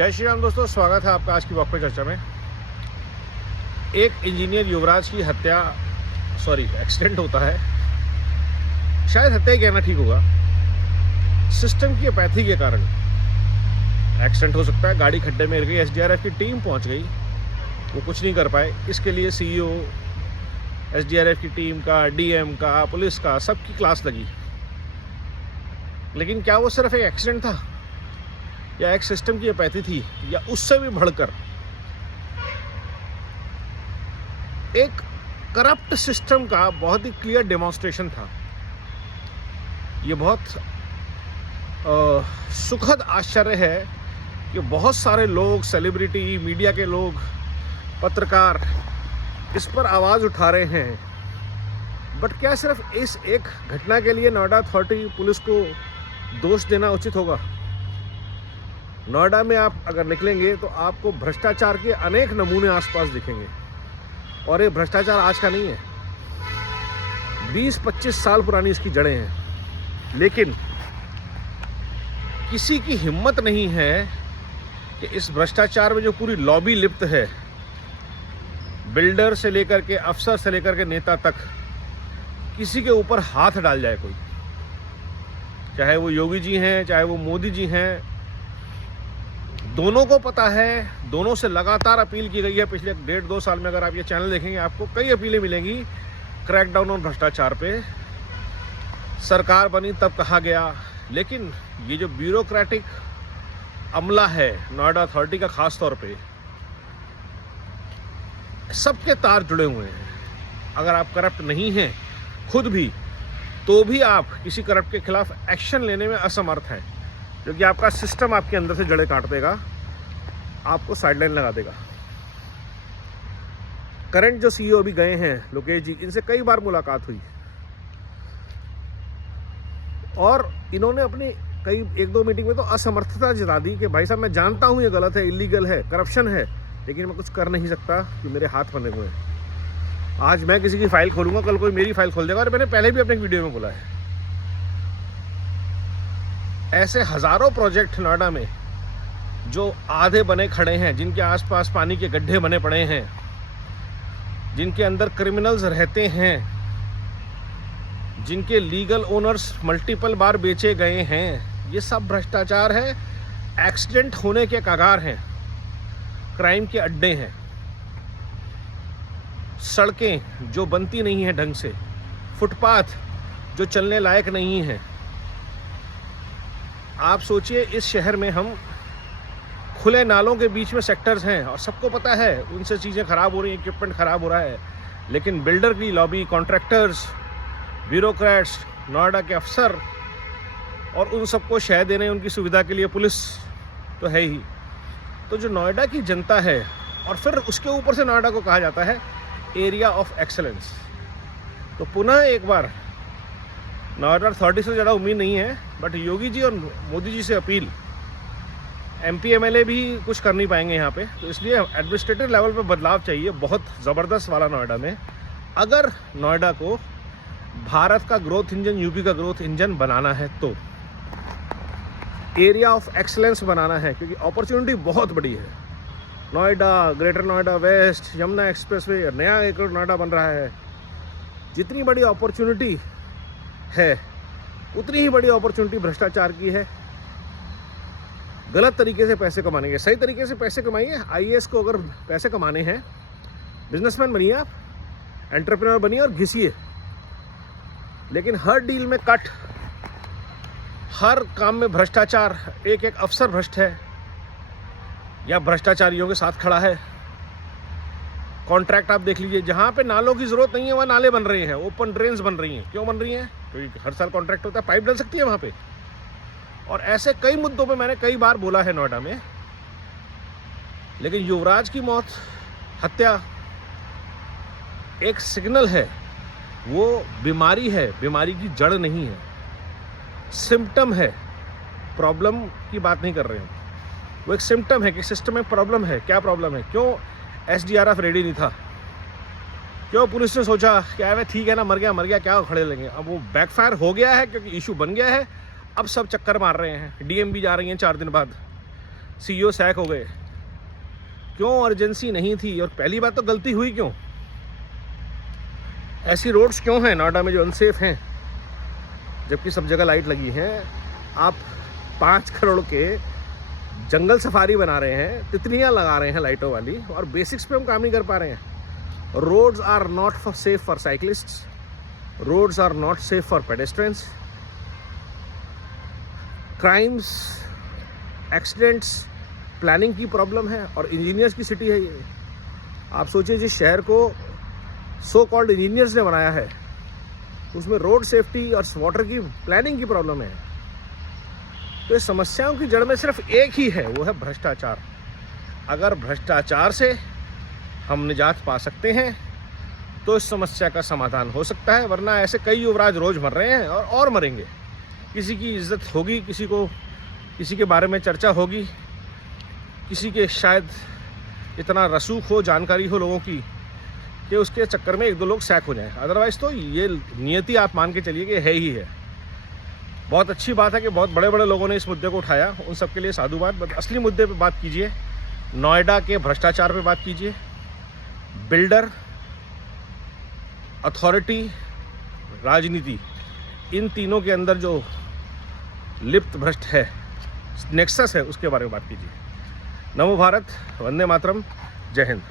जय श्री राम दोस्तों, स्वागत है आपका आज की वॉक पे चर्चा में। एक इंजीनियर युवराज की एक्सीडेंट होता है, शायद हत्या ही कहना ठीक होगा। सिस्टम की अपैथी के कारण एक्सीडेंट हो सकता है। गाड़ी खड्डे में गिर गई, एसडीआरएफ की टीम पहुंच गई, वो कुछ नहीं कर पाए। इसके लिए सीईओ, एसडीआरएफ की टीम का, डीएम का, पुलिस का, सबकी क्लास लगी। लेकिन क्या वो सिर्फ एक एक्सीडेंट था या एक सिस्टम की अपैथी थी, या उससे भी बढ़कर एक करप्ट सिस्टम का बहुत ही क्लियर डेमोन्स्ट्रेशन था। ये बहुत सुखद आश्चर्य है कि बहुत सारे लोग, सेलिब्रिटी, मीडिया के लोग, पत्रकार इस पर आवाज़ उठा रहे हैं। बट क्या सिर्फ इस एक घटना के लिए नोएडा अथॉरिटी, पुलिस को दोष देना उचित होगा? नोएडा में आप अगर निकलेंगे तो आपको भ्रष्टाचार के अनेक नमूने आसपास दिखेंगे। और ये भ्रष्टाचार आज का नहीं है, 20-25 साल पुरानी इसकी जड़ें हैं। लेकिन किसी की हिम्मत नहीं है कि इस भ्रष्टाचार में जो पूरी लॉबी लिप्त है, बिल्डर से लेकर के अफसर से लेकर के नेता तक, किसी के ऊपर हाथ डाल जाए कोई। चाहे वो योगी जी हैं, चाहे वो मोदी जी हैं, दोनों को पता है। दोनों से लगातार अपील की गई है पिछले 1.5-2 साल में। अगर आप ये चैनल देखेंगे आपको कई अपीलें मिलेंगी क्रैकडाउन ऑन भ्रष्टाचार पे। सरकार बनी तब कहा गया, लेकिन ये जो ब्यूरोक्रेटिक अमला है नोएडा अथॉरिटी का, खास तौर पे सबके तार जुड़े हुए हैं। अगर आप करप्ट नहीं हैं खुद भी, तो भी आप किसी करप्ट के खिलाफ एक्शन लेने में असमर्थ हैं, क्योंकि आपका सिस्टम आपके अंदर से जड़ें काट देगा, आपको साइडलाइन लगा देगा। करंट जो सीईओ अभी गए हैं, लोकेश जी, इनसे कई बार मुलाकात हुई और इन्होंने अपनी कई 1-2 मीटिंग में तो असमर्थता जता दी कि भाई साहब, मैं जानता हूं ये गलत है, इलीगल है, करप्शन है, लेकिन मैं कुछ कर नहीं सकता कि मेरे हाथ बंधे हुए हैं। आज मैं किसी की फाइल खोलूंगा, कल कोई मेरी फाइल खोल देगा। और मैंने पहले भी अपने वीडियो में बोला है, ऐसे हजारों प्रोजेक्ट नोएडा में जो आधे बने खड़े हैं, जिनके आसपास पानी के गड्ढे बने पड़े हैं, जिनके अंदर क्रिमिनल्स रहते हैं, जिनके लीगल ओनर्स मल्टीपल बार बेचे गए हैं। ये सब भ्रष्टाचार है, एक्सीडेंट होने के कगार हैं, क्राइम के अड्डे हैं। सड़कें जो बनती नहीं हैं ढंग से, फुटपाथ जो चलने लायक नहीं है। आप सोचिए, इस शहर में हम खुले नालों के बीच में सेक्टर्स हैं और सबको पता है उनसे चीज़ें ख़राब हो रही हैं, इक्विपमेंट ख़राब हो रहा है, लेकिन बिल्डर की लॉबी, कॉन्ट्रैक्टर्स, ब्यूरोक्रेट्स, नोएडा के अफसर और उन सबको शह देने, उनकी सुविधा के लिए पुलिस तो है ही। तो जो नोएडा की जनता है, और फिर उसके ऊपर से नोएडा को कहा जाता है एरिया ऑफ एक्सेलेंस। तो पुनः एक बार नोएडा अथॉरिटी से ज़्यादा उम्मीद नहीं है, बट योगी जी और मोदी जी से अपील, एमपी एमएलए भी कुछ कर नहीं पाएंगे यहाँ पे। तो इसलिए एडमिनिस्ट्रेटिव लेवल पे बदलाव चाहिए, बहुत ज़बरदस्त वाला नोएडा में। अगर नोएडा को भारत का ग्रोथ इंजन, यूपी का ग्रोथ इंजन बनाना है, तो एरिया ऑफ एक्सलेंस बनाना है, क्योंकि अपॉर्चुनिटी बहुत बड़ी है। Noida, greater Noida west, Yamuna expressway, नया एक नोएडा बन रहा है। जितनी बड़ी अपॉर्चुनिटी है, उतनी ही बड़ी अपॉर्चुनिटी भ्रष्टाचार की है। गलत तरीके से पैसे कमाने के, सही तरीके से पैसे कमाइए। आईएएस को अगर पैसे कमाने हैं, बिजनेसमैन बनिए, आप एंटरप्रेन्योर बनिए और घिसिए। लेकिन हर डील में कट, हर काम में भ्रष्टाचार, एक एक अफसर भ्रष्ट है या भ्रष्टाचारियों के साथ खड़ा है। कॉन्ट्रैक्ट आप देख लीजिए, जहाँ पे नालों की जरूरत नहीं है वहाँ नाले बन रहे हैं, ओपन ड्रेन्स बन रही हैं। क्यों बन रही हैं? क्योंकि हर साल कॉन्ट्रैक्ट होता है, पाइप डल सकती है वहाँ पे। और ऐसे कई मुद्दों पे मैंने कई बार बोला है नोएडा में। लेकिन युवराज की मौत, हत्या एक सिग्नल है, वो बीमारी है, बीमारी की जड़ नहीं है, सिम्टम है। प्रॉब्लम की बात नहीं कर रहे हैं, वो एक सिम्टम है कि सिस्टम में प्रॉब्लम है। क्या प्रॉब्लम है? क्यों एसडीआरएफ रेडी नहीं था? क्यों पुलिस ने सोचा क्या ठीक है ना, मर गया क्या खड़े लेंगे? अब वो बैकफायर हो गया है, क्योंकि इशू बन गया है। अब सब चक्कर मार रहे हैं, डीएम भी जा रही हैं 4 दिन बाद, CEO सैक हो गए। क्यों अर्जेंसी नहीं थी? और पहली बात तो गलती हुई क्यों? ऐसी रोड्स क्यों हैं नोएडा में जो अनसेफ हैं, जबकि सब जगह लाइट लगी हैं? आप 5 करोड़ के जंगल सफारी बना रहे हैं, तितलियां लगा रहे हैं लाइटों वाली, और बेसिक्स पे हम काम नहीं कर पा रहे हैं। Roads are not for safe for cyclists, roads are not safe for pedestrians. Crimes, accidents, planning की प्रॉब्लम है, और इंजीनियर्स की सिटी है ये। आप सोचिए, जिस शहर को सो कॉल्ड इंजीनियर्स ने बनाया है, उसमें रोड सेफ्टी और वाटर की प्लानिंग की प्रॉब्लम है। तो इस समस्याओं की जड़ में सिर्फ एक ही है, वो है भ्रष्टाचार। अगर भ्रष्टाचार से हम निजात पा सकते हैं तो इस समस्या का समाधान हो सकता है, वरना ऐसे कई युवराज रोज मर रहे हैं और मरेंगे। किसी की इज्जत होगी, किसी के बारे में चर्चा होगी, किसी के शायद इतना रसूख हो, जानकारी हो लोगों की कि उसके चक्कर में 1-2 लोग सैक हो जाएं। अदरवाइज़ तो ये नियति आप मान के चलिए कि है ही है। बहुत अच्छी बात है कि बहुत बड़े बड़े लोगों ने इस मुद्दे को उठाया, उन सब के लिए साधुवाद। बट असली मुद्दे पे बात कीजिए, नोएडा के भ्रष्टाचार पे बात कीजिए। बिल्डर, अथॉरिटी, राजनीति, इन तीनों के अंदर जो लिप्त भ्रष्ट है, नेक्सस है, उसके बारे में बात कीजिए। नमो भारत, वंदे मातरम, जय हिंद।